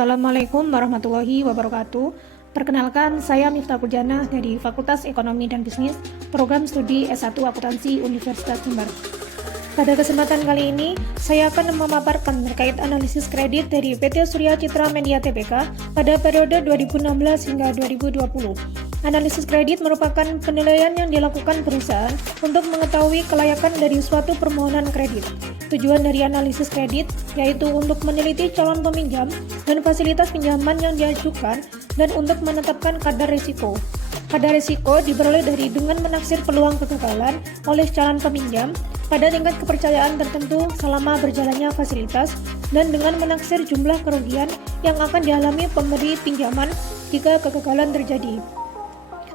Assalamualaikum warahmatullahi wabarakatuh. Perkenalkan, saya Miftah Pujana dari Fakultas Ekonomi dan Bisnis, Program Studi S1 Akuntansi Universitas Jember. Pada kesempatan kali ini, saya akan memaparkan terkait analisis kredit dari PT Surya Citra Media Tbk pada periode 2016 hingga 2020. Analisis kredit merupakan penilaian yang dilakukan perusahaan untuk mengetahui kelayakan dari suatu permohonan kredit. Tujuan dari analisis kredit yaitu untuk meneliti calon peminjam dan fasilitas pinjaman yang diajukan dan untuk menetapkan kadar risiko. Kadar risiko diperoleh dengan menaksir peluang kegagalan oleh calon peminjam pada tingkat kepercayaan tertentu selama berjalannya fasilitas dan dengan menaksir jumlah kerugian yang akan dialami pemberi pinjaman jika kegagalan terjadi.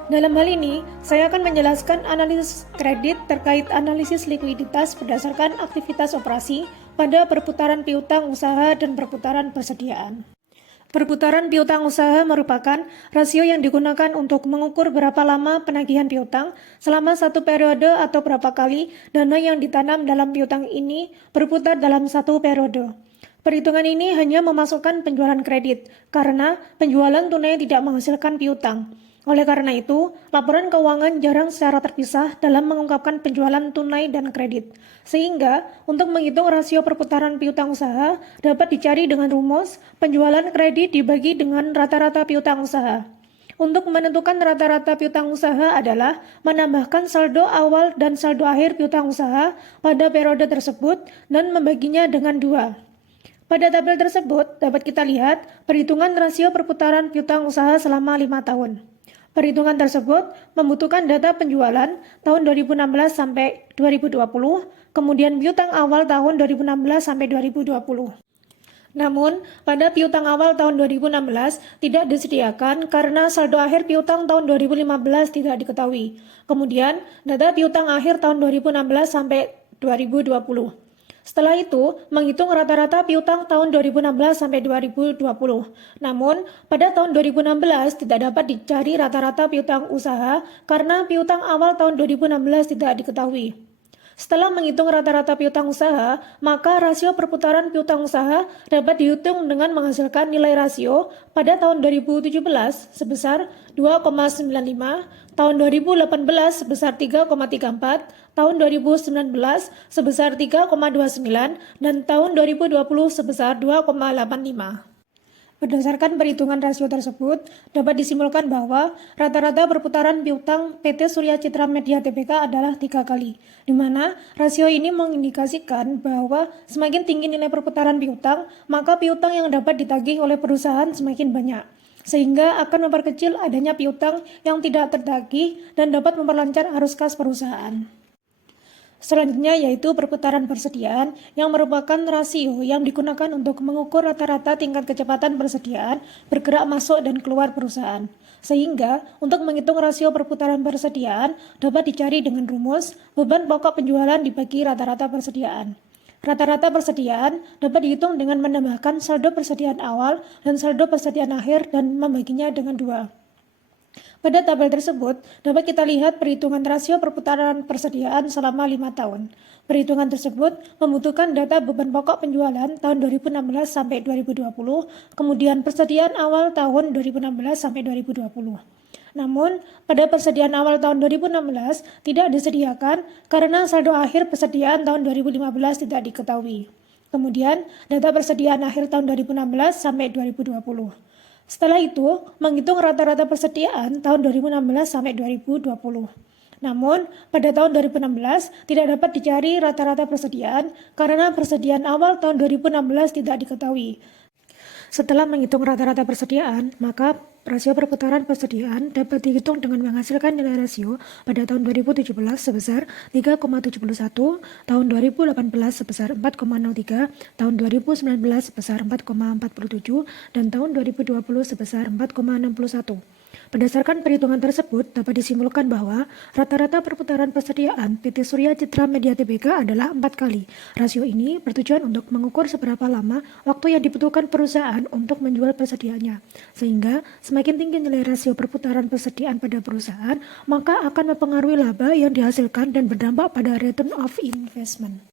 Dalam hal ini, saya akan menjelaskan analisis kredit terkait analisis likuiditas berdasarkan aktivitas operasi pada perputaran piutang usaha dan perputaran persediaan. Perputaran piutang usaha merupakan rasio yang digunakan untuk mengukur berapa lama penagihan piutang selama satu periode atau berapa kali dana yang ditanam dalam piutang ini berputar dalam satu periode. Perhitungan ini hanya memasukkan penjualan kredit, karena penjualan tunai tidak menghasilkan piutang. Oleh karena itu, laporan keuangan jarang secara terpisah dalam mengungkapkan penjualan tunai dan kredit. Sehingga, untuk menghitung rasio perputaran piutang usaha dapat dicari dengan rumus penjualan kredit dibagi dengan rata-rata piutang usaha. Untuk menentukan rata-rata piutang usaha adalah menambahkan saldo awal dan saldo akhir piutang usaha pada periode tersebut dan membaginya dengan 2. Pada tabel tersebut dapat kita lihat perhitungan rasio perputaran piutang usaha selama 5 tahun. Perhitungan tersebut membutuhkan data penjualan tahun 2016 sampai 2020, kemudian piutang awal tahun 2016 sampai 2020. Namun, pada piutang awal tahun 2016 tidak disediakan karena saldo akhir piutang tahun 2015 tidak diketahui. Kemudian, data piutang akhir tahun 2016 sampai 2020. Setelah itu, menghitung rata-rata piutang tahun 2016 sampai 2020. Namun, pada tahun 2016 tidak dapat dicari rata-rata piutang usaha karena piutang awal tahun 2016 tidak diketahui. Setelah menghitung rata-rata piutang usaha, maka rasio perputaran piutang usaha dapat dihitung dengan menghasilkan nilai rasio pada tahun 2017 sebesar 2,95, tahun 2018 sebesar 3,34, tahun 2019 sebesar 3,29, dan tahun 2020 sebesar 2,85. Berdasarkan perhitungan rasio tersebut, dapat disimpulkan bahwa rata-rata perputaran piutang PT Surya Citra Media Tbk adalah 3 kali, di mana rasio ini mengindikasikan bahwa semakin tinggi nilai perputaran piutang, maka piutang yang dapat ditagih oleh perusahaan semakin banyak, sehingga akan memperkecil adanya piutang yang tidak tertagih dan dapat memperlancar arus kas perusahaan. Selanjutnya yaitu perputaran persediaan yang merupakan rasio yang digunakan untuk mengukur rata-rata tingkat kecepatan persediaan bergerak masuk dan keluar perusahaan. Sehingga untuk menghitung rasio perputaran persediaan dapat dicari dengan rumus beban pokok penjualan dibagi rata-rata persediaan. Rata-rata persediaan dapat dihitung dengan menambahkan saldo persediaan awal dan saldo persediaan akhir dan membaginya dengan 2. Pada tabel tersebut, dapat kita lihat perhitungan rasio perputaran persediaan selama 5 tahun. Perhitungan tersebut membutuhkan data beban pokok penjualan tahun 2016 sampai 2020, kemudian persediaan awal tahun 2016 sampai 2020. Namun, pada persediaan awal tahun 2016 tidak disediakan karena saldo akhir persediaan tahun 2015 tidak diketahui. Kemudian, data persediaan akhir tahun 2016 sampai 2020. Setelah itu, menghitung rata-rata persediaan tahun 2016 sampai 2020. Namun, pada tahun 2016 tidak dapat dicari rata-rata persediaan karena persediaan awal tahun 2016 tidak diketahui. Setelah menghitung rata-rata persediaan, maka rasio perputaran persediaan dapat dihitung dengan menghasilkan nilai rasio pada tahun 2017 sebesar 3,71, tahun 2018 sebesar 4,03, tahun 2019 sebesar 4,47, dan tahun 2020 sebesar 4,61. Berdasarkan perhitungan tersebut, dapat disimpulkan bahwa rata-rata perputaran persediaan PT Surya Citra Media Tbk adalah 4 kali. Rasio ini bertujuan untuk mengukur seberapa lama waktu yang dibutuhkan perusahaan untuk menjual persediaannya. Sehingga semakin tinggi nilai rasio perputaran persediaan pada perusahaan, maka akan mempengaruhi laba yang dihasilkan dan berdampak pada return of investment.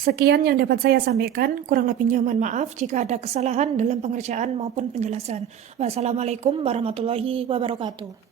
Sekian yang dapat saya sampaikan, kurang lebihnya mohon maaf jika ada kesalahan dalam pengerjaan maupun penjelasan. Wassalamualaikum warahmatullahi wabarakatuh.